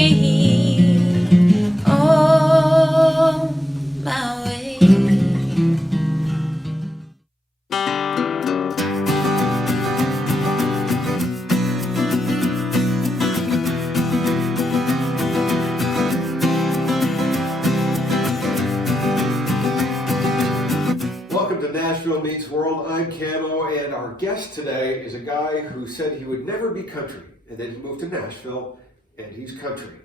on my way. Welcome to Nashville Meets World. I'm Camo, and our guest today is a guy who said he would never be country, and then he moved to Nashville, and he's country.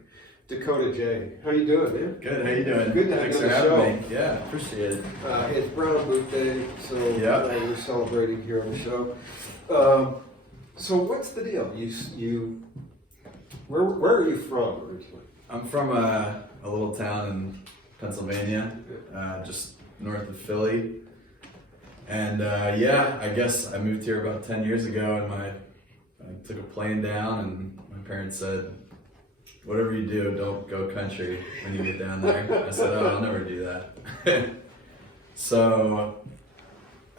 Dakota J. How you doing, man? Good, how you doing? Good to have Thanks you for on the show. having me. Yeah, appreciate it. It's Brown Boot Day, so Yep. we're celebrating here on the show. So what's the deal? Where are you from originally? I'm from a little town in Pennsylvania, just north of Philly. And yeah, I guess I moved here about 10 years ago, and I took a plane down, and my parents said, whatever you do, don't go country when you get down there. I said, oh, I'll never do that. So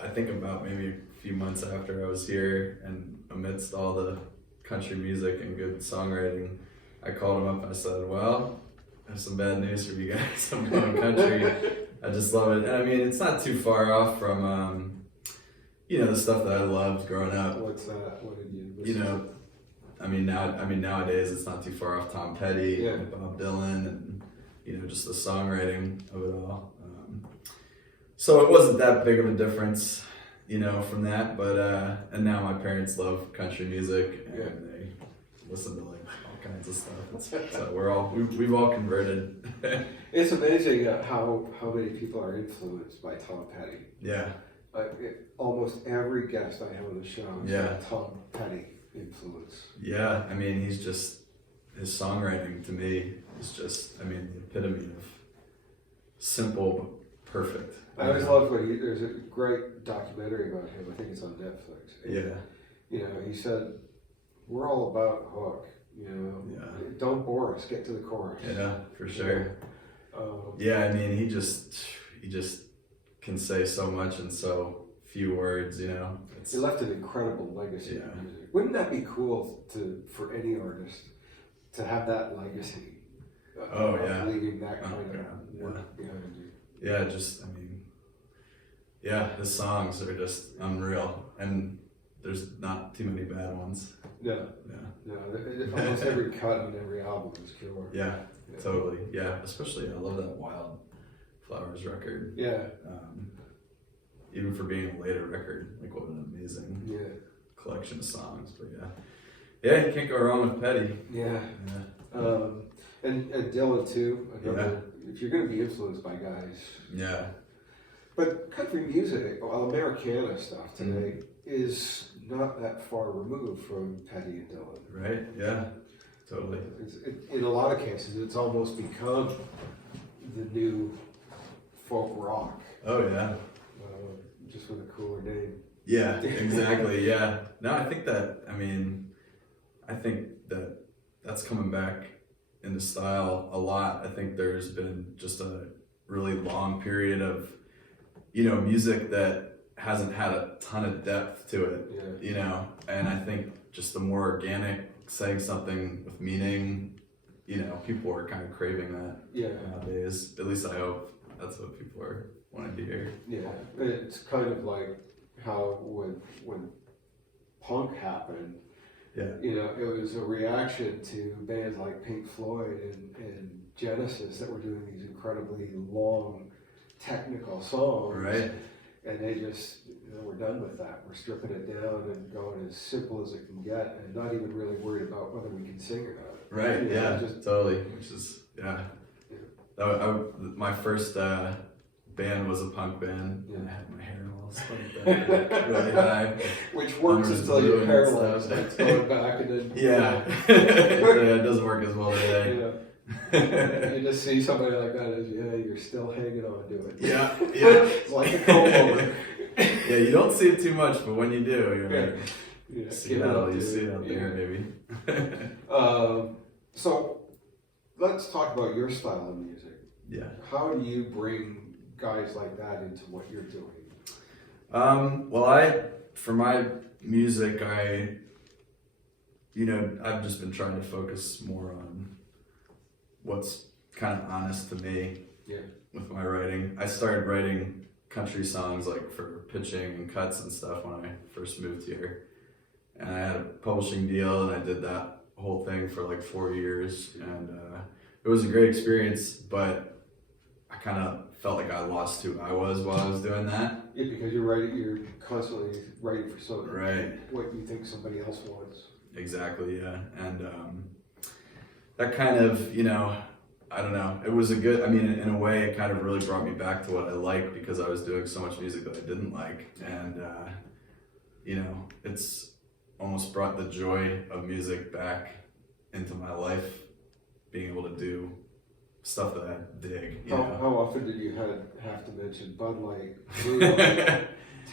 I think about maybe a few months after I was here, and amidst all the country music and good songwriting, I called them up and I said, well, I have some bad news for you guys. I'm going country. I just love it. And I mean, it's not too far off from, the stuff that I loved growing up. What's that? What did you listen to? Nowadays it's not too far off Tom Petty Yeah. and Bob Dylan and, just the songwriting of it all. So it wasn't that big of a difference, from that, but, and now my parents love country music, and Yeah. they listen to like all kinds of stuff. So we've all converted. It's amazing how many people are influenced by Tom Petty. Yeah. Almost every guest I have on the show has Yeah. got Tom Petty influence. Yeah, I mean, his songwriting to me is just, the epitome of simple but perfect. I always loved there's a great documentary about him. I think it's on Netflix. And, he said, we're all about hook, Yeah. Don't bore us, get to the chorus. Yeah, for sure. Yeah. He just can say so much in so few words, He left an incredible legacy Yeah. of music. Wouldn't that be cool for any artist to have that legacy? Oh, yeah. Leaving that kind Oh, of yeah. work behind you. His songs are just unreal, and there's not too many bad ones. No, almost every cut on every album is killer. Yeah, totally. Yeah, especially I love that Wild Flowers record. Yeah. Even for being a later record, like what an amazing collection of songs. But yeah, you can't go wrong with Petty. Yeah. And Dylan too. If you're going to be influenced by guys. Yeah. But country music, Americana stuff today is not that far removed from Petty and Dylan. Right. Yeah. Totally. In a lot of cases, it's almost become the new folk rock. Oh yeah. Just with a cooler name. Yeah, exactly. Yeah. No, I think that's coming back into style a lot. I think there's been just a really long period of, music that hasn't had a ton of depth to it, and I think just the more organic, saying something with meaning, people are kind of craving that nowadays. At least I hope that's what people are wanting to hear. Yeah, it's kind of like how when punk happened, it was a reaction to bands like Pink Floyd and Genesis that were doing these incredibly long, technical songs. Right. And they just, we're done with that. We're stripping it down and going as simple as it can get, and not even really worried about whether we can sing or not. Right. Totally. Which is my first band was a punk band. And I had my hair all slicked up really high. Which works until your hair lines starts going back, and then it doesn't work as well today. You just see somebody like that as you're still hanging on to it. Yeah. It's like a comb over. Yeah, you don't see it too much, but when you do, you're like, you see it out there, maybe. So let's talk about your style of music. Yeah. How do you bring guys like that into what you're doing? For my music, I've just been trying to focus more on what's kind of honest to me Yeah. with my writing. I started writing country songs like for pitching and cuts and stuff when I first moved here. And I had a publishing deal and I did that whole thing for like 4 years. And it was a great experience, but I kind of felt like I lost who I was while I was doing that. Yeah, because you're constantly writing for something. Right. What you think somebody else wants. Exactly, yeah. And that kind of, you know, I don't know. It was a good, I mean, in a way, it kind of really brought me back to what I like because I was doing so much music that I didn't like. And, you know, it's almost brought the joy of music back into my life, being able to do stuff that I dig. You know? How often did you have to mention Bud Light, Blue,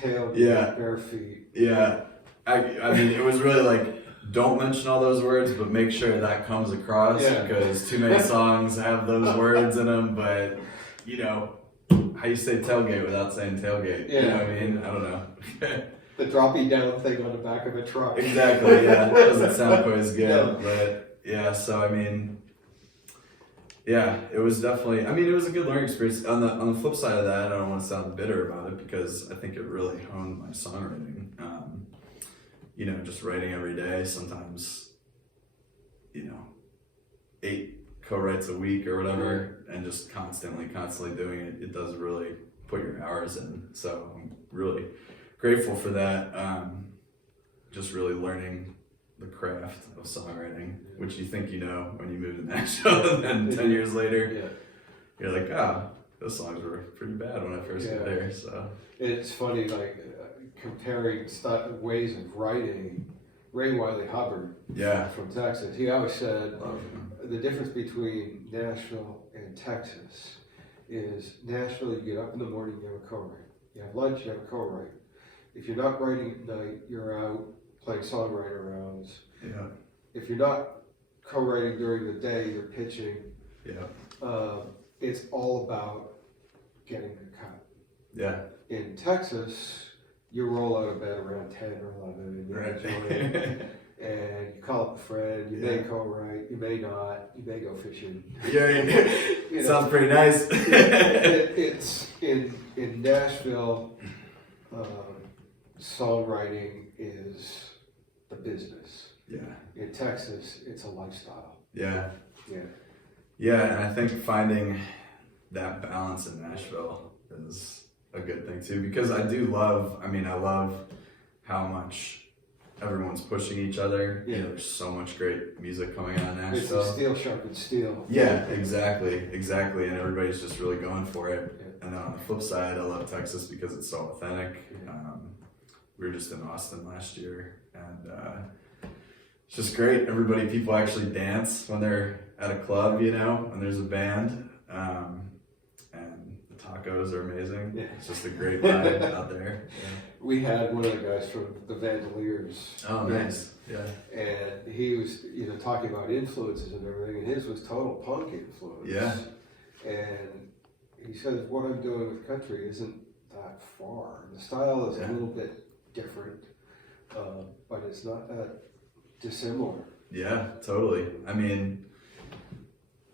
Tail, Yeah. Bare Feet? Yeah. I mean, it was really like, don't mention all those words, but make sure that comes across because too many songs have those words in them. But, you know, how you say tailgate without saying tailgate? Yeah. You know what I mean? I don't know. The droppy down thing on the back of a truck. Exactly, yeah. It doesn't sound quite as good. No. But, yeah, so I mean, yeah, it was definitely, I mean, it was a good learning experience. On the flip side of that, I don't want to sound bitter about it because I think it really honed my songwriting. You know, just writing every day, sometimes, you know, 8 co-writes a week or whatever, and just constantly doing it, it does really put your hours in. So I'm really grateful for that. Just really learning the craft of songwriting, which you think you know when you move to Nashville, and then 10 years later, you're like, those songs were pretty bad when I first got there. So it's funny, like comparing ways of writing. Ray Wiley Hubbard from Texas, he always said the difference between Nashville and Texas is Nashville, you get up in the morning, you have a co-write. You have lunch, you have a co-write. If you're not writing at night, you're out playing songwriter rounds. Yeah. If you're not co-writing during the day, you're pitching. Yeah. It's all about getting a cut. Yeah. In Texas, you roll out of bed around 10 or 11 and you're enjoying and you call up a friend, you may co-write, you may not, you may go fishing. Yeah, sounds pretty nice. It's in Nashville, songwriting is the business. Yeah. In Texas, it's a lifestyle. Yeah. Yeah. Yeah, and I think finding that balance in Nashville is a good thing too, because I love how much everyone's pushing each other. Yeah. You know, there's so much great music coming out of Nashville. It's steel sharpens steel. Yeah, exactly, and everybody's just really going for it. Yeah. And then on the flip side, I love Texas because it's so authentic. We were just in Austin last year, and it's just great. People actually dance when they're at a club, you know, when there's a band. And the tacos are amazing. Yeah. It's just a great vibe out there. Yeah. We had one of the guys from the Vandaliers. Oh, nice. Yeah. And he was, talking about influences and everything, and his was total punk influence. Yeah. And he said, what I'm doing with country isn't that far. The style is a little bit different, but it's not that dissimilar. Yeah, totally. I mean,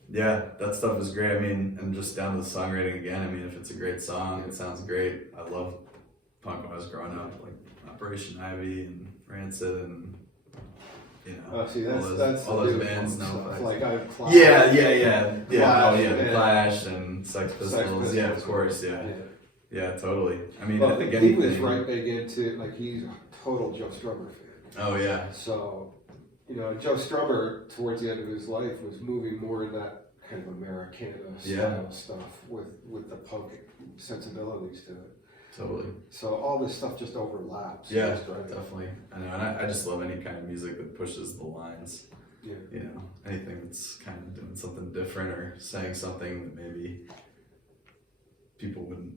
yeah, that stuff is great. I mean, and just down to the songwriting again. I mean, if it's a great song, it sounds great. I love punk when I was growing up, like Operation Ivy and Rancid and, see, that's all those bands. Stuff. Like I Clash. Yeah. Clash, the Clash and Sex Pistols. Yeah, of course. Yeah, totally. I mean, I think he was right big into, like, he's a total Joe Strummer fan. Oh yeah. So, Joe Strummer towards the end of his life was moving more in that kind of Americana style stuff with the punk sensibilities to it. Totally. So all this stuff just overlaps. Yeah, definitely. I know, and I just love any kind of music that pushes the lines. Yeah. Anything that's kind of doing something different or saying something that maybe people wouldn't,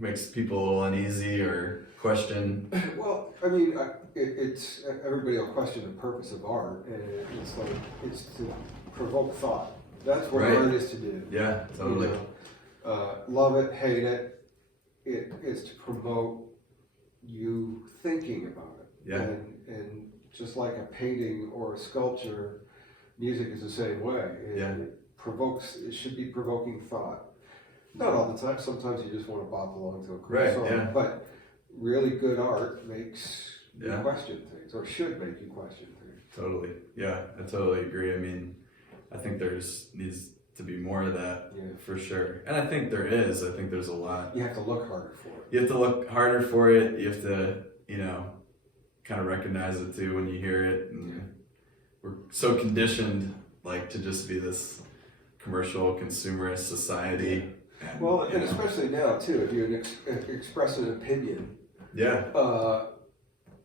makes people a little uneasy or question. Well, I mean, it's everybody will question the purpose of art, and it's to provoke thought. That's what art is to do. Yeah, totally. Love it, hate it. It is to promote you thinking about it. Yeah. And just like a painting or a sculpture, music is the same way. it should be provoking thought. Not all the time. Sometimes you just want to bop along to a cool Right, song. yeah. But really good art makes you Yeah. question things, or should make you question things. Totally. Yeah, I totally agree. I mean, I think needs to be more of that for sure. And I think there is. I think there's a lot. You have to look harder for it. You have to look harder for it. You have to, kind of recognize it too when you hear it. And we're so conditioned, like, to just be this commercial consumerist society. And especially now too, if you express an opinion,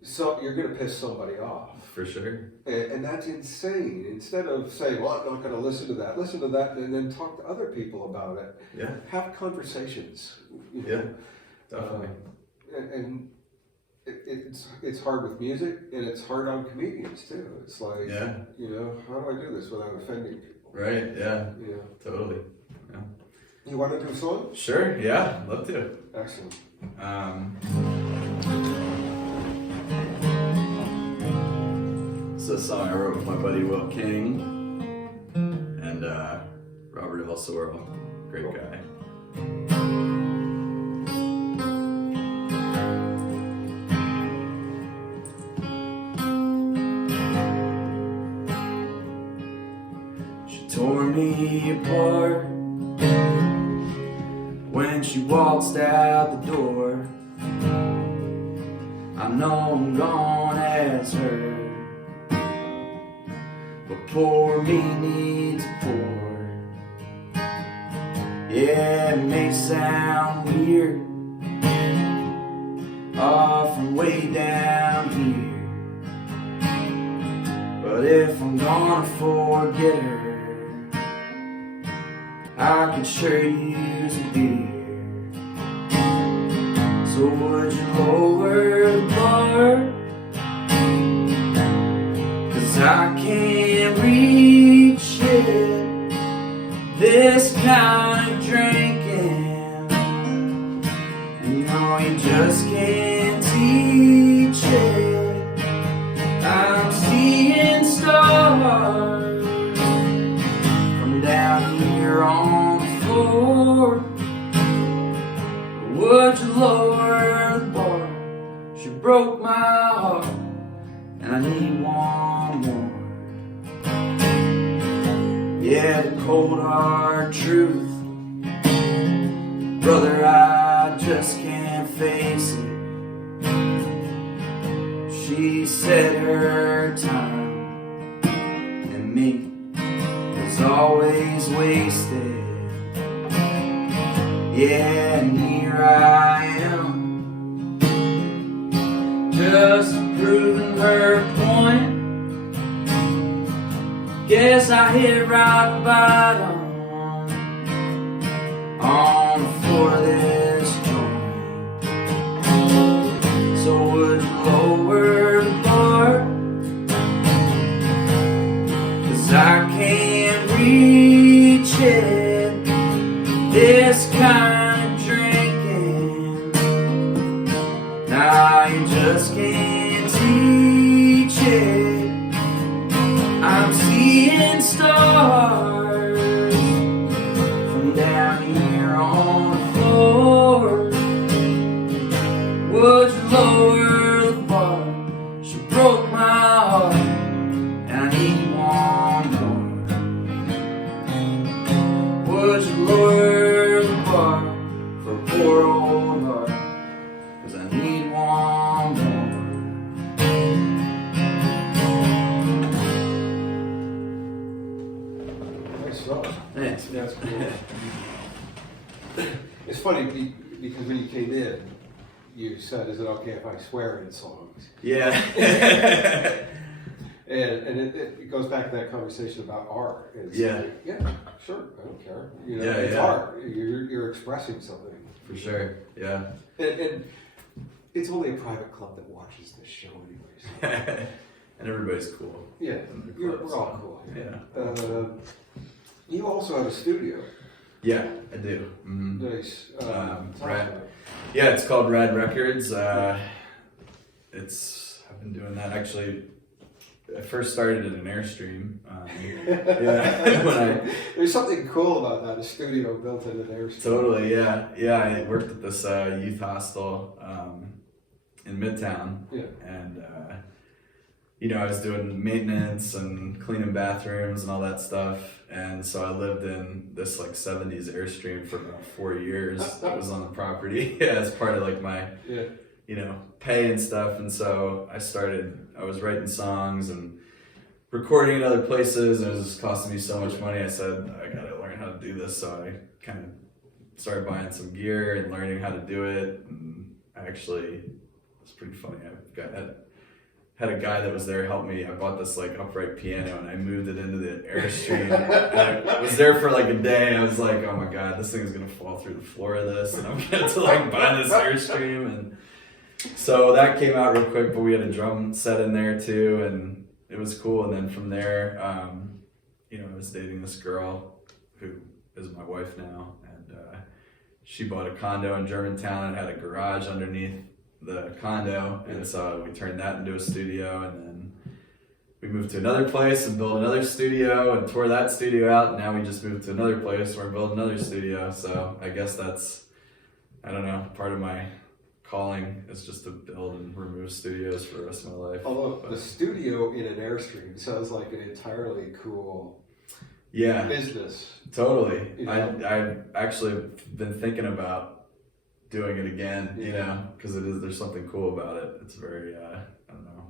so you're going to piss somebody off. For sure. And that's insane. Instead of saying, well, I'm not going to listen to that, and then talk to other people about it. Yeah. Have conversations. Yeah, definitely. And it's hard with music, and it's hard on comedians too. It's like, how do I do this without offending people? Right, yeah. Totally. Yeah. You want to do a song? Sure, yeah, love to. Excellent. It's a song I wrote with my buddy Will King and Robert Elseworld, great guy. She tore me apart when she waltzed out the door. I know I'm gone as her, but poor me needs a pour. Yeah, it may sound weird, from way down here, but if I'm gonna forget her, I could sure use a beer. So would you lower the bar? 'Cause I can't reach it, this kind of drinking. You just can't teach it. I'm seeing stars from down here on the floor. Would you lower the bar? She broke my heart, and I need one more. Yeah, the cold hard truth, brother, I just can't face it. She said her time and me was always wasted. Yeah, and here I am, just proving her point. Guess I hit rock bottom on the floor of this joint. So would you lower the bar? 'Cause I can't reach it, this kind of drinking. Nah, you just can't teach it. I'm seeing stars from down here on the floor. Would you lower the bar? She broke my heart, and I need one more. Would you lower the bar for a poor old heart? 'Cause I need one more. Nice song. Thanks. That's cool. It's funny because when you came in, you said, "Is it okay if I swear in songs?" Yeah. And it goes back to that conversation about art. It's like, sure, I don't care. It's art. You're expressing something. For sure. Yeah. And it's only a private club that watches this show, anyways. And everybody's cool. Yeah, we're all cool. Yeah. You also have a studio. Yeah, I do. Mm-hmm. Nice. Rad. Yeah, it's called Rad Records. I've been doing that actually. I first started in an Airstream. Yeah, There's something cool about that. A studio built in an Airstream. Totally, yeah. I worked at this youth hostel in Midtown. Yeah. And I was doing maintenance and cleaning bathrooms and all that stuff. And so I lived in this like 70s Airstream for about 4 years. That was on the property. Yeah, as part of like my pay and stuff. And so I was writing songs and recording in other places. It was just costing me so much money. I said, I gotta learn how to do this. So I kind of started buying some gear and learning how to do it. And actually, it's pretty funny. I had a guy that was there help me. I bought this like upright piano and I moved it into the Airstream. And I was there for like a day and I was like, oh my God, this thing's gonna fall through the floor of this and I'm gonna have to like buy this Airstream. And so that came out real quick, but we had a drum set in there too and it was cool. And then from there, I was dating this girl who is my wife now, and she bought a condo in Germantown and had a garage underneath the condo, and so we turned that into a studio, and then we moved to another place and built another studio and tore that studio out, and now we just moved to another place where we're building another studio. So I guess that's, I don't know, part of my calling is just to build and remove studios for the rest of my life. Although the studio in an Airstream sounds like an entirely cool business. Totally. I've actually been thinking about doing it again, because there's something cool about it. It's very,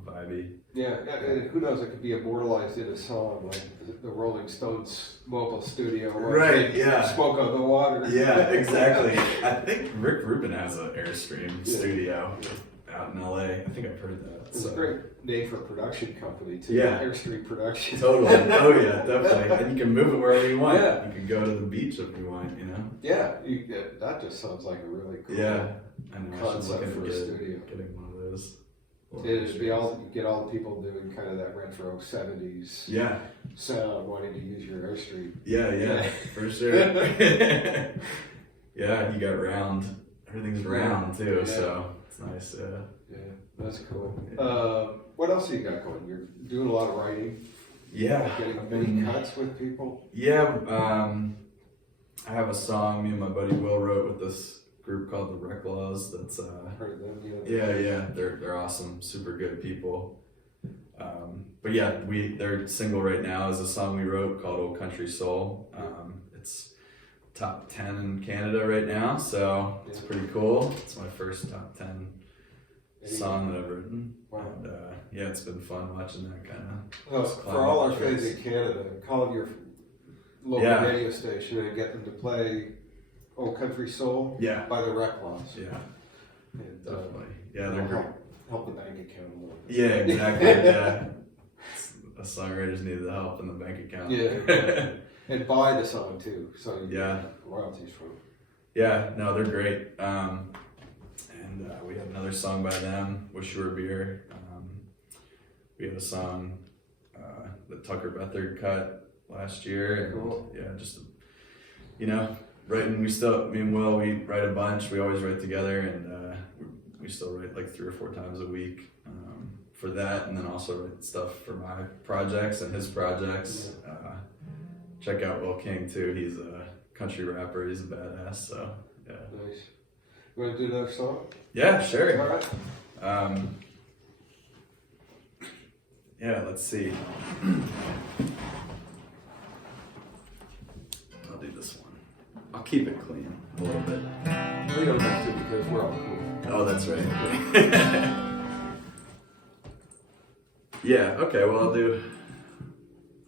vibey. Yeah, and who knows, it could be immortalized in a song like the Rolling Stones mobile studio. Right, yeah. Smoke on the water. Yeah, exactly. I think Rick Rubin has an Airstream studio out in LA. I think I've heard that. It's a great name for a production company too. Yeah. Airstream Production. Totally. Oh yeah, definitely. And you can move it wherever you want. Yeah. You can go to the beach if you want, Yeah, that just sounds like a really cool concept for a studio. Getting one of those. It'd be you get all the people doing kind of that retro 70s sound, wanting to use your Airstream. Yeah, for sure. Yeah, you got round. Everything's round too, so it's nice. Yeah, that's cool. What else have you got going? You're doing a lot of writing. Yeah. Getting many cuts with people. Yeah, I have a song me and my buddy Will wrote with this group called the Rec Laws. That's heard of them? Yeah, they're awesome, super good people. But yeah, their single right now is a song we wrote called Old Country Soul. It's top 10 in Canada right now, so it's pretty cool. It's my first top 10 song that I've written. Wow. And it's been fun watching that kind of. Well, for all our fans in Canada, call your local radio station and get them to play Old Country Soul by the Rec Laws. Yeah, and, definitely. Yeah, they're great. Help the bank account a little bit. Yeah, exactly. Yeah. The songwriters need the help in the bank account. Yeah. And buy the song too, so you get royalties from it. Yeah, no, they're great. And we had another song by them, Wish You Were Beer. We had a song that Tucker Bethard cut last year. And cool. Yeah, just, writing, me and Will, we write a bunch. We always write together, and we still write like 3 or 4 times a week for that, and then also write stuff for my projects and his projects. Check out Will King too. He's a country rapper. He's a badass. So yeah. Nice. You want to do another song? Yeah, sure. All right. Yeah, let's see. I'll do this one. I'll keep it clean a little bit. We don't have to because we're all cool. Oh, that's right. Yeah, okay, well, I'll do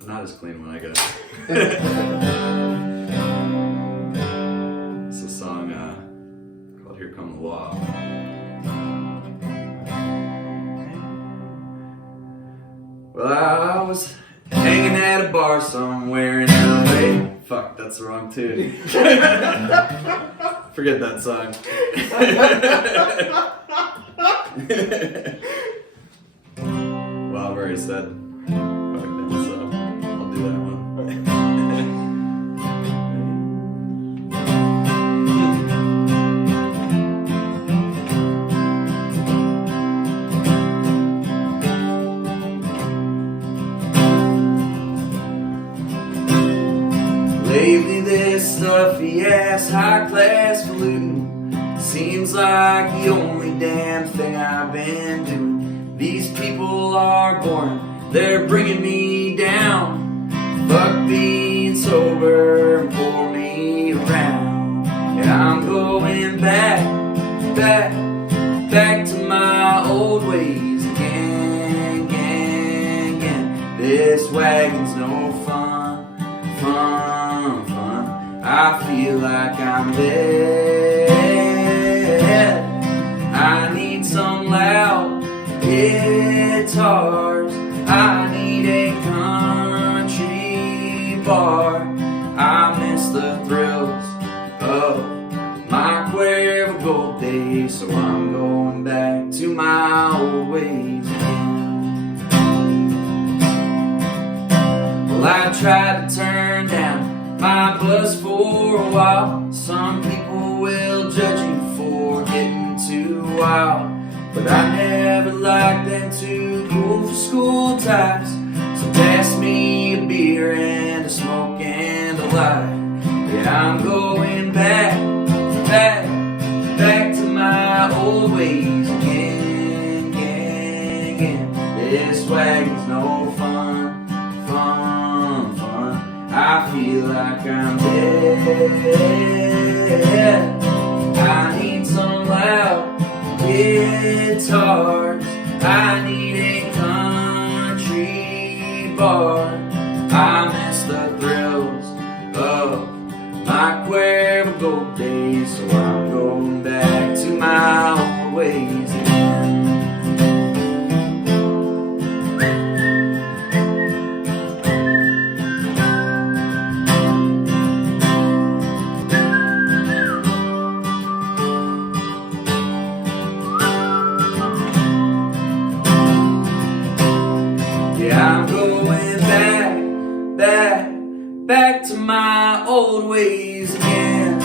not as clean one, I guess. It's a song called Here Come the Law. Well, I was hanging at a bar somewhere in LA. Fuck, that's the wrong tune. Forget that song. Well, I've already said fuck that, so I'll do that one. this stuffy ass high class falutin seems like the only damn thing I've been doing. These people are boring, they're bringing me down. Fuck being sober and pour me around. And I'm going back to my old ways again. This wagon's no fun. I feel like I'm dead. I need some loud guitars. I need a country bar. I miss the thrills of my Cuervo days, so I'm going back to my old ways again. Well, I tried to turn down my buzz for a while. Some people will judge you for getting too wild, but I never liked them too cool for school ties. So pass me a beer and a smoke and a light. Yeah, I'm going back to my old ways again. This wagon's no fun. I feel like I'm dead. I need some loud guitars. I need a country bar. I miss the thrills of my Cuervo days, so I'm going back to my old ways again. I'm going back to my old ways again.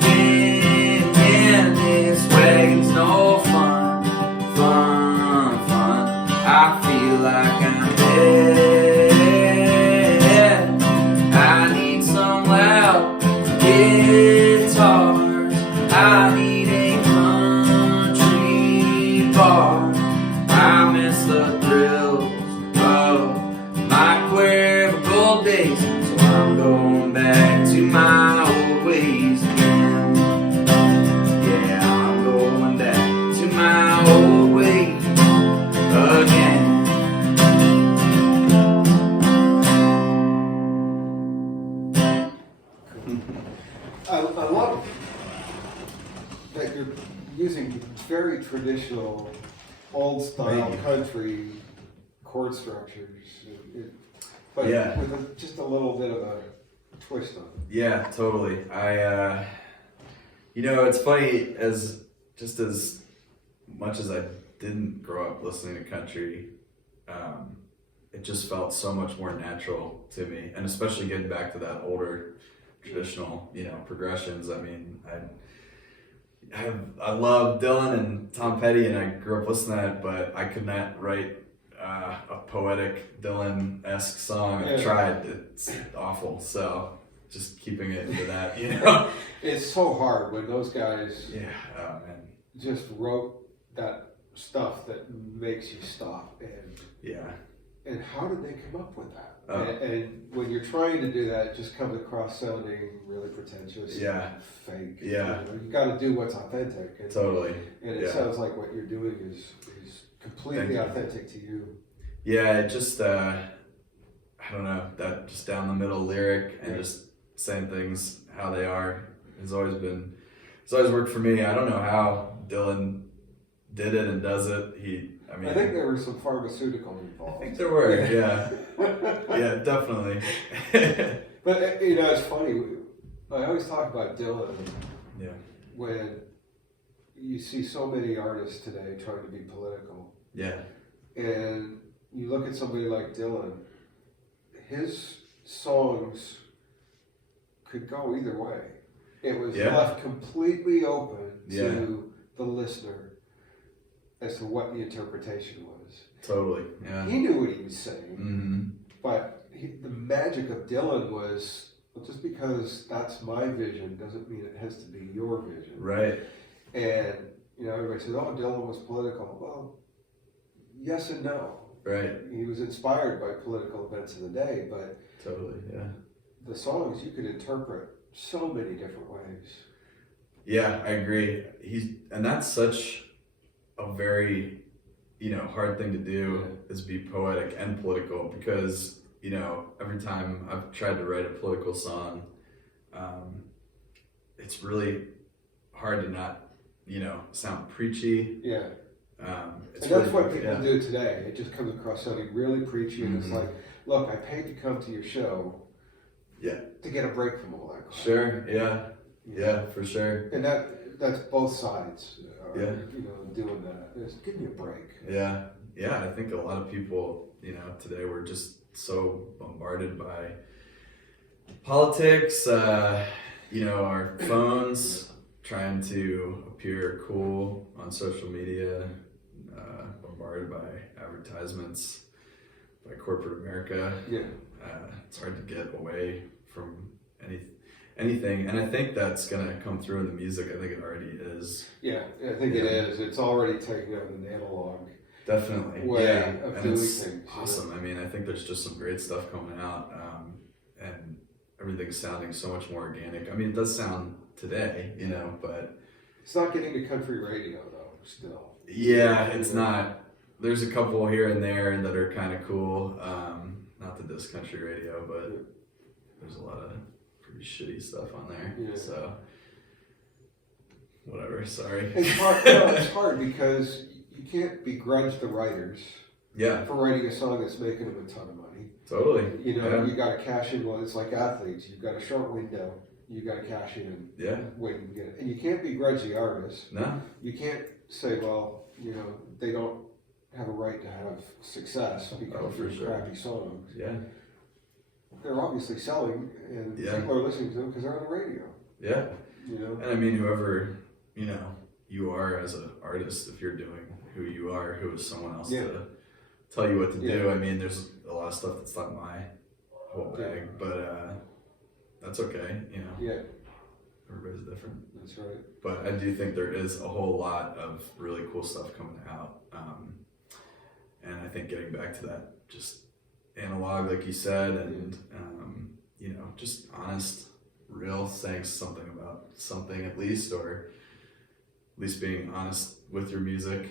This wagon's no fun. I feel like I'm dead. I need some loud guitars. I need a country bar. I miss the thrills of my Cuervo days, so I'm going back to my old ways again. Yeah, I'm going back to my old ways again. I love that you're using very traditional, old-style country chord structures, but with just a little bit of a twist on it. Yeah, totally. It's funny, as much as I didn't grow up listening to country, it just felt so much more natural to me, and especially getting back to that older traditional, progressions. I mean, I love Dylan and Tom Petty, and I grew up listening to that, but I could not write a poetic Dylan-esque song. I've tried. It's awful. So just keeping it to that, It's so hard when those guys just wrote that stuff that makes you stop. And how did they come up with that? And when you're trying to do that, it just comes across sounding really pretentious and fake. Yeah. You got to do what's authentic. And, Totally. And it sounds like what you're doing is completely authentic to you. Yeah, it just, I don't know, that just down the middle lyric and just saying things how they are it's always worked for me. I don't know how Dylan did it and does it. I think there was some pharmaceutical involved. I think there were, yeah. Yeah, definitely. But, it's funny. I always talk about Dylan when you see so many artists today trying to be political. Yeah. And you look at somebody like Dylan, his songs could go either way. It was left completely open to the listener as to what the interpretation was. Totally, yeah. He knew what he was saying, mm-hmm. but the magic of Dylan was just because that's my vision doesn't mean it has to be your vision. Right. And, you know, everybody says, oh, Dylan was political. Well, yes and no. Right. He was inspired by political events of the day, but Totally, yeah. the songs you could interpret so many different ways. Yeah, I agree. And that's such a very, you know, hard thing to do, is be poetic and political, because, you know, every time I've tried to write a political song, it's really hard to not, you know, sound preachy. Yeah. And that's what people do today. It just comes across sounding really preachy, and Mm-hmm. it's like, look, I paid to come to your show to get a break from all that crap. Sure, yeah, for sure. And that's both sides are, Yeah. you know, doing that. Just give me a break. Yeah, I think a lot of people, you know, today we're just so bombarded by politics, you know, our phones, trying to appear cool on social media, bombarded by advertisements, by corporate America. Yeah. It's hard to get away from anything, and I think that's gonna come through in the music. I think it already is. Yeah, I think it is. It's already taking over the analog Definitely. way of and doing it's things. awesome. I mean, I think there's just some great stuff coming out, and everything's sounding so much more organic. I mean, it does sound today, you know, but It's not getting to country radio though. Still. yeah, it's not. There's a couple here and there that are kind of cool. Not the disc country radio, but there's a lot of pretty shitty stuff on there. Yeah. So whatever. Sorry. It's hard. No, it's hard because you can't begrudge the writers Yeah, for writing a song that's making them a ton of money. totally. You know, Yeah. you got to cash in. Well, it's like athletes. You've got a short window. You got to cash in Yeah. when you get it, and you can't begrudge the artist. No. You can't say, well, you know, they don't have a right to have success because for they're sure. crappy songs. Yeah. They're obviously selling, and Yeah. people are listening to them because they're on the radio. Yeah. You know. And I mean, whoever, you know, you are as an artist, if you're doing who you are, who is someone else Yeah. to tell you what to do. Yeah. I mean, there's a lot of stuff that's not my whole bag, but that's okay, you know. Yeah, Everybody's different. that's right. But I do think there is a whole lot of really cool stuff coming out. And I think getting back to that just analog, like you said, and, you know, just honest, real, saying something about something at least, or at least being honest with your music,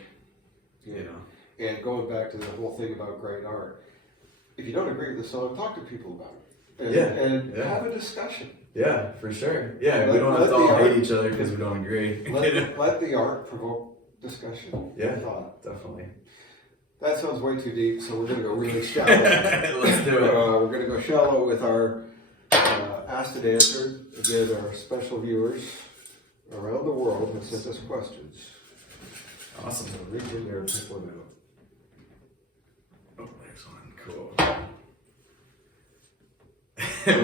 you know. And going back to the whole thing about great art, if you don't agree with the song, talk to people about it. And have a discussion. Yeah, for sure. Yeah, we Let- don't have let to all the art- hate each other because we don't agree. Let the art provoke discussion. Yeah. Thought. Definitely. That sounds way too deep, so we're going to go really shallow. Let's do it. We're going to go shallow with our Asked and Answered. Again, our special viewers around the world have sent us questions. Awesome. So reach in there and pick one out. Oh, there's one. Cool.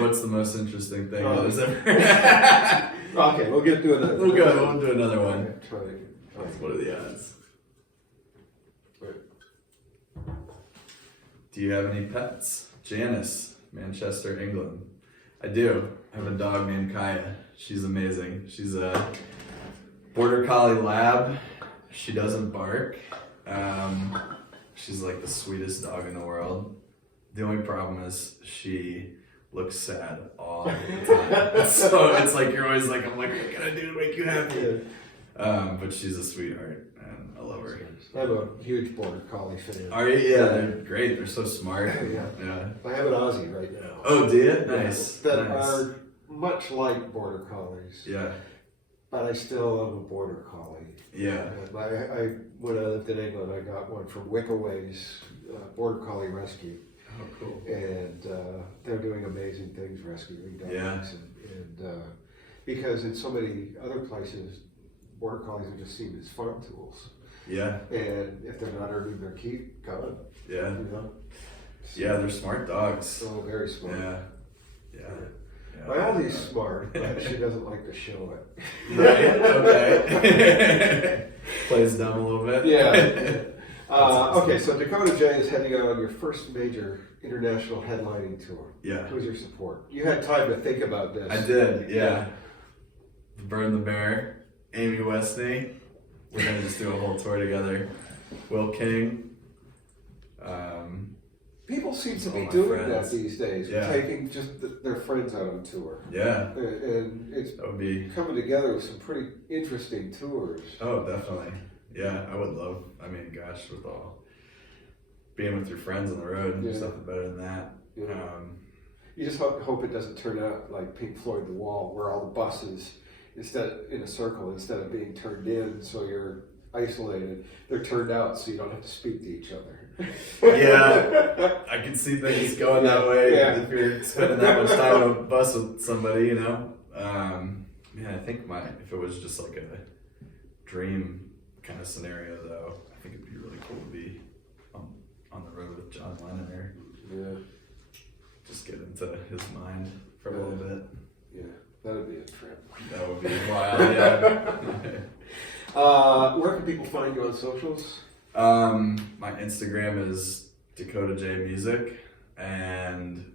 What's the most interesting thing that has ever? Okay, we'll get to another. We'll do another one. Okay, try it. What are the odds? Right. Do you have any pets? Janice, Manchester, England. I do. I have a dog named Kaya. She's amazing. She's a border collie lab. She doesn't bark. She's like the sweetest dog in the world. The only problem is she looks sad all the time. So it's like you're always like, I'm like, what can I do to make you happy? But she's a sweetheart, and I love her. I'm a huge border collie fan. Are you? Yeah, they're great. They're so smart. Yeah. Yeah. I have an Aussie right now. Oh, do you? Nice. That Nice. are much like border collies, Yeah. but I still love a border collie. Yeah. And when I lived in England, I got one from Wickaway's Border Collie Rescue. Oh, cool. And they're doing amazing things rescuing dogs. Yeah. And because in so many other places, border collies are just seen as farm tools. Yeah. And if they're not earning their keep, gone. Yeah. You know? Yeah, they're smart dogs. So very smart. Yeah. Yeah. My Aussie's smart, but she doesn't like to show it. Right. Okay. Plays dumb a little bit. Yeah. awesome. Okay, so Dakota J is heading out on your first major international headlining tour. Yeah. Who's your support? You had time to think about this. I did, yeah. Burn the Bear, Amy Westney. We're gonna just do a whole tour together. Will King. People seem to all be my doing friends. that these days, Yeah. taking just their friends out on tour. Yeah, And it's that would be. coming together with some pretty interesting tours. Oh, definitely. Yeah, I would love. I mean, gosh, with all being with your friends on the road, Yeah. there's nothing better than that. Yeah. You just hope it doesn't turn out like Pink Floyd The Wall, where all the buses, in a circle, instead of being turned in so you're isolated, they're turned out so you don't have to speak to each other. Yeah, I can see things going that way Yeah. if you're spending that much time on a bus with somebody, you know. Yeah, I think if it was just like a dream kind of scenario, though, I think it'd be really cool to be on the road with John Lennon or just get into his mind for a little bit. Yeah, that'd be a trip. That would be wild. Yeah. Where can people find you on socials? My Instagram is Dakota J Music, and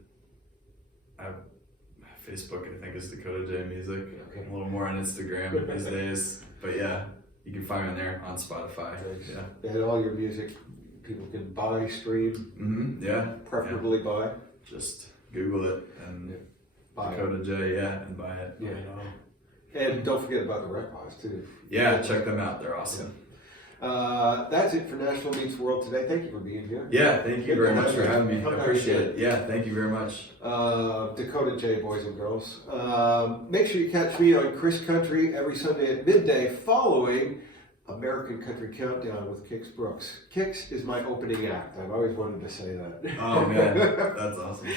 Facebook I think is Dakota J Music. Okay. A little more on Instagram these days, but yeah, you can find me on there on Spotify. Yeah. And all your music people can buy, stream, Yeah. preferably buy. Just Google it and Buy it. Dakota J, and buy it. Yeah. You know. And don't forget about the records too. Yeah, check them out. They're awesome. That's it for Nashville Meets World today. Thank you for being here. Yeah, thank you very much for having me. Come I back appreciate again. it. Yeah, thank you very much. Dakota J, boys and girls. Make sure you catch me on Chris Country every Sunday at midday following American Country Countdown with Kix Brooks. Kix is my opening act. I've always wanted to say that. Oh man, that's awesome.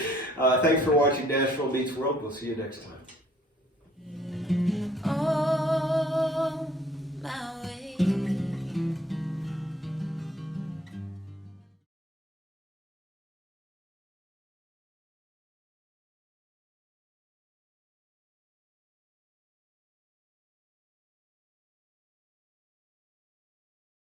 Thanks for watching Nashville Meets World. We'll see you next time.